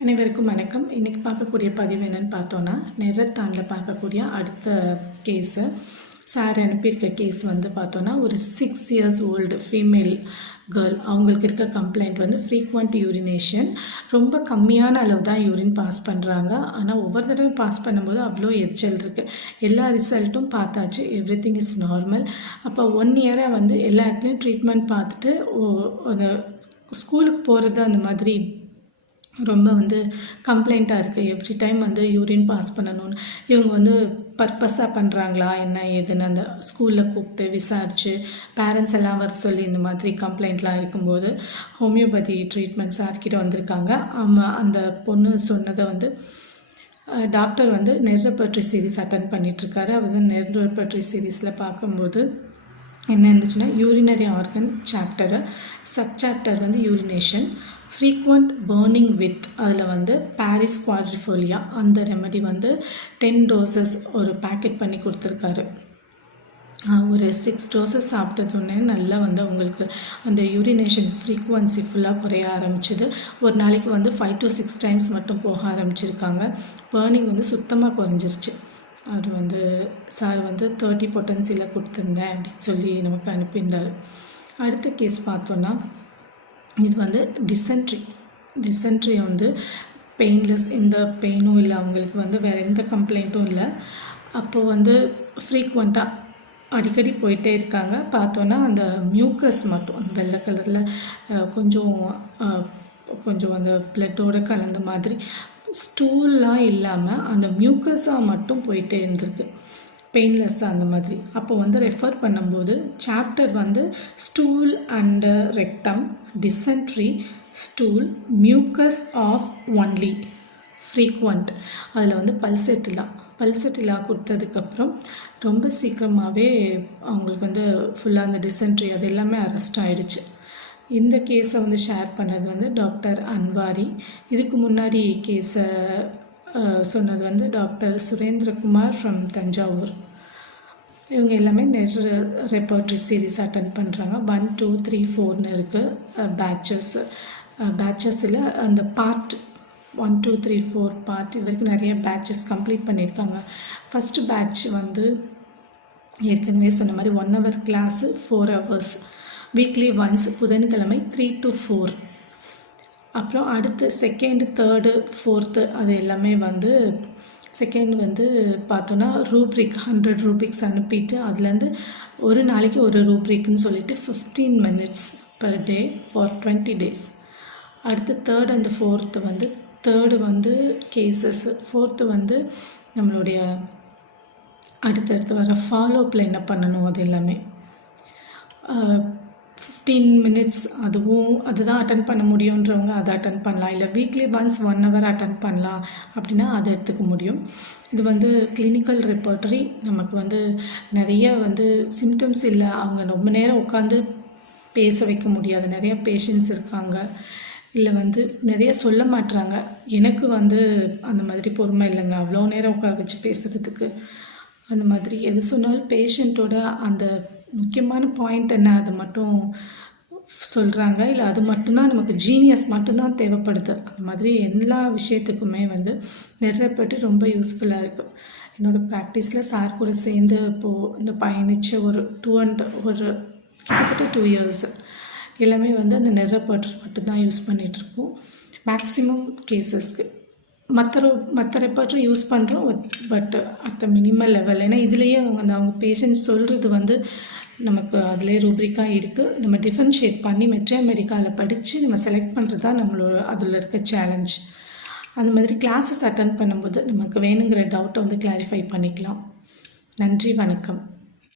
அனைவருக்கும் வணக்கம். இன்றைக்கி பார்க்கக்கூடிய பதிவு என்னென்னு பார்த்தோன்னா நிறத்தாண்டில் பார்க்கக்கூடிய அடுத்த கேஸு சார் அனுப்பியிருக்க கேஸ் வந்து பார்த்தோன்னா ஒரு six years old female girl அவங்களுக்கு இருக்க கம்ப்ளைண்ட் வந்து ஃப்ரீக்வெண்ட் யூரினேஷன் ரொம்ப கம்மியான அளவு தான் யூரின் பாஸ் பண்ணுறாங்க ஆனால் ஒவ்வொரு தடவை பாஸ் பண்ணும்போது அவ்வளோ எரிச்சல் இருக்குது எல்லா ரிசல்ட்டும் பார்த்தாச்சு. எவ்ரி திங் இஸ் நார்மல் அப்போ ஒன் இயராக வந்து எல்லா இடத்துலையும் ட்ரீட்மெண்ட் பார்த்துட்டு அந்த ஸ்கூலுக்கு போகிறது அந்த மாதிரி ரொம்ப வந்து கம்ப்ளைண்ட்டாக இருக்குது எவ்ரி டைம் வந்து யூரின் பாஸ் பண்ணணும்னு. இவங்க வந்து பர்பஸாக பண்ணுறாங்களா என்ன ஏதுன்னு அந்த ஸ்கூலில் கூப்பிட்டு விசாரித்து பேரண்ட்ஸ் எல்லாம் வர சொல்லி இந்த மாதிரி கம்ப்ளைண்ட்லாம் இருக்கும்போது ஹோமியோபதி ட்ரீட்மெண்ட் சார்கிட்ட வந்திருக்காங்க. ஆமாம் அந்த பொண்ணு சொன்னதை வந்து டாக்டர் வந்து நெர்ரப்பற்றி சீரீஸ் அட்டன் பண்ணிகிட்ருக்காரு அவர் வந்து நெர்ரப்பற்றி சீரீஸில் பார்க்கும்போது என்ன இருந்துச்சுன்னா urinary organ chapter sub chapter வந்து யூரினேஷன் ஃப்ரீக்வெண்ட் பேர்னிங் வித் அதில் வந்து பாரிஸ் குவாட்ரிஃபோலியா அந்த ரெமடி வந்து டென் டோசஸ் ஒரு பேக்கெட் பண்ணி கொடுத்துருக்காரு. ஒரு சிக்ஸ் டோஸஸ் சாப்பிட்டதுன்னே நல்லா வந்து அவங்களுக்கு அந்த யூரினேஷன் ஃப்ரீக்குவன்சி ஃபுல்லாக குறைய ஆரம்பிச்சிது. ஒரு நாளைக்கு வந்து ஃபைவ் டு சிக்ஸ் டைம்ஸ் மட்டும் போக ஆரம்பிச்சிருக்காங்க. பேர்னிங் வந்து சுத்தமாக குறைஞ்சிருச்சு. அவர் வந்து சார் வந்து தேர்ட்டி பொட்டன்சியில் கொடுத்துருந்தேன் அப்படின்னு சொல்லி நமக்கு அனுப்பியிருந்தார். அடுத்த கேஸ் பார்த்தோன்னா இது வந்து டிசென்ட்ரி டிசென்ட்ரி வந்து பெயின்லெஸ் எந்த பெயினும் இல்லை. அவங்களுக்கு வந்து வேறு எந்த கம்ப்ளைண்ட்டும் இல்லை. அப்போது வந்து ஃப்ரீக்வெண்ட்டாக அடிக்கடி போயிட்டே இருக்காங்க. பார்த்தோன்னா அந்த மியூக்கஸ் மட்டும் அந்த வெள்ளை கலரில் கொஞ்சம் கொஞ்சம் அந்த பிளட்டோடு கலந்த மாதிரி ஸ்டூல்லாம் இல்லாமல் அந்த மியூக்கஸாக மட்டும் போயிட்டே இருந்திருக்கு. பெயின்லெஸ்ஸாக அந்த மாதிரி. அப்போ வந்து ரெஃபர் பண்ணும்போது சாப்டர் வந்து stool and rectum dysentery stool mucus of only frequent அதில் வந்து பல்செட்டிலா. பல்செட்டிலா கொடுத்ததுக்கப்புறம் ரொம்ப சீக்கிரமாகவே அவங்களுக்கு வந்து ஃபுல்லாக அந்த டிசென்ட்ரி அது எல்லாமே அரெஸ்ட் ஆகிடுச்சு இந்த கேஸை வந்து ஷேர் பண்ணது வந்து டாக்டர் அன்வாரி. இதுக்கு முன்னாடி கேஸை சொன்னது வந்து டாக்டர் சுரேந்திரகுமார் ஃப்ரம் தஞ்சாவூர். இவங்க எல்லாமே நிறைய ரெப்பர்ட்ரி சீரீஸ் அட்டன் பண்ணுறாங்க ஒன் டூ த்ரீ ஃபோர்னு இருக்குது பேட்சஸ் பேட்சஸில் அந்த part one two three four part இது வரைக்கும் நிறைய பேட்சஸ் கம்ப்ளீட் பண்ணியிருக்காங்க. ஃபஸ்ட்டு பேட்ச் வந்து ஏற்கனவே சொன்ன மாதிரி one hour class four hours weekly once புதன்கிழமை த்ரீ டு ஃபோர் அப்புறம் அடுத்து செகண்டு தேர்டு ஃபோர்த்து அது எல்லாமே வந்து செகண்ட் வந்து பார்த்தோன்னா ரூப்ரிக் ஹண்ட்ரட் ரூபிக்ஸ் அனுப்பிட்டு அதுலேருந்து ஒரு நாளைக்கு ஒரு ரூப்ரிக்னு சொல்லிட்டு fifteen minutes per day for twenty days அடுத்து தேர்ட் அண்ட் ஃபோர்த்து வந்து தேர்டு வந்து கேசஸ் ஃபோர்த்து வந்து நம்மளுடைய அடுத்தடுத்து வர ஃபாலோப்பில் என்ன பண்ணணும் அது எல்லாமே. ஃபிஃப்டீன் மினிட்ஸ் அதுவும் அதுதான் அட்டன் பண்ண முடியுன்றவங்க அதை அட்டன் பண்ணலாம். இல்லை weekly once one hour attend பண்ணலாம் அப்படின்னா அதை எடுத்துக்க முடியும். இது வந்து கிளினிக்கல் ரிப்போர்ட்டரி நமக்கு வந்து நிறைய வந்து சிம்டம்ஸ் இல்லை. அவங்க ரொம்ப நேரம் உட்காந்து பேச வைக்க முடியாது. நிறைய பேஷண்ட்ஸ் இருக்காங்க. இல்லை வந்து நிறைய சொல்ல மாட்டுறாங்க எனக்கு வந்து அந்த மாதிரி பொறுமை இல்லைங்க. அவ்வளோ நேரம் உட்கார வச்சு பேசுகிறதுக்கு அந்த மாதிரி எது சொன்னாலும் பேஷண்ட்டோட அந்த முக்கியமான பாயிண்ட் என்ன? அது மட்டும் சொல்கிறாங்க இல்லை அது மட்டும்தான் நமக்கு ஜீனியஸ் மட்டும்தான் தேவைப்படுது. அந்த மாதிரி எல்லா விஷயத்துக்குமே வந்து நிறைய ரொம்ப யூஸ்ஃபுல்லாக இருக்குது என்னோடய ப்ராக்டிஸில் சார் கூட சேர்ந்து இப்போது இந்த பயணித்த ஒரு டூ அண்ட் ஒரு கிட்டத்தட்ட டூ இயர்ஸ் எல்லாமே வந்து அந்த நிறப்பற்று மட்டும்தான் யூஸ் பண்ணிகிட்ருக்கோம் மேக்ஸிமம் கேசஸ்க்கு மற்ற மற்ற ரெப்பர்ட்டும் யூஸ் பண்ணுறோம் but at the minimal level ஏன்னா இதுலேயே அவங்க அந்த அவங்க பேஷண்ட்ஸ் சொல்கிறது வந்து நமக்கு அதிலே ரூப்ரிக்காக இருக்குது நம்ம டிஃப்ரென்ஷியேட் பண்ணி மெட்ரியா மெடிக்காவில் படித்து நம்ம செலக்ட் பண்ணுறது தான் நம்மளோட அதில் இருக்க சேலஞ்ச் அந்த மாதிரி கிளாஸஸ் அட்டன் பண்ணும்போது நமக்கு வேணுங்கிற டவுட்டை வந்து கிளாரிஃபை பண்ணிக்கலாம். நன்றி வணக்கம்.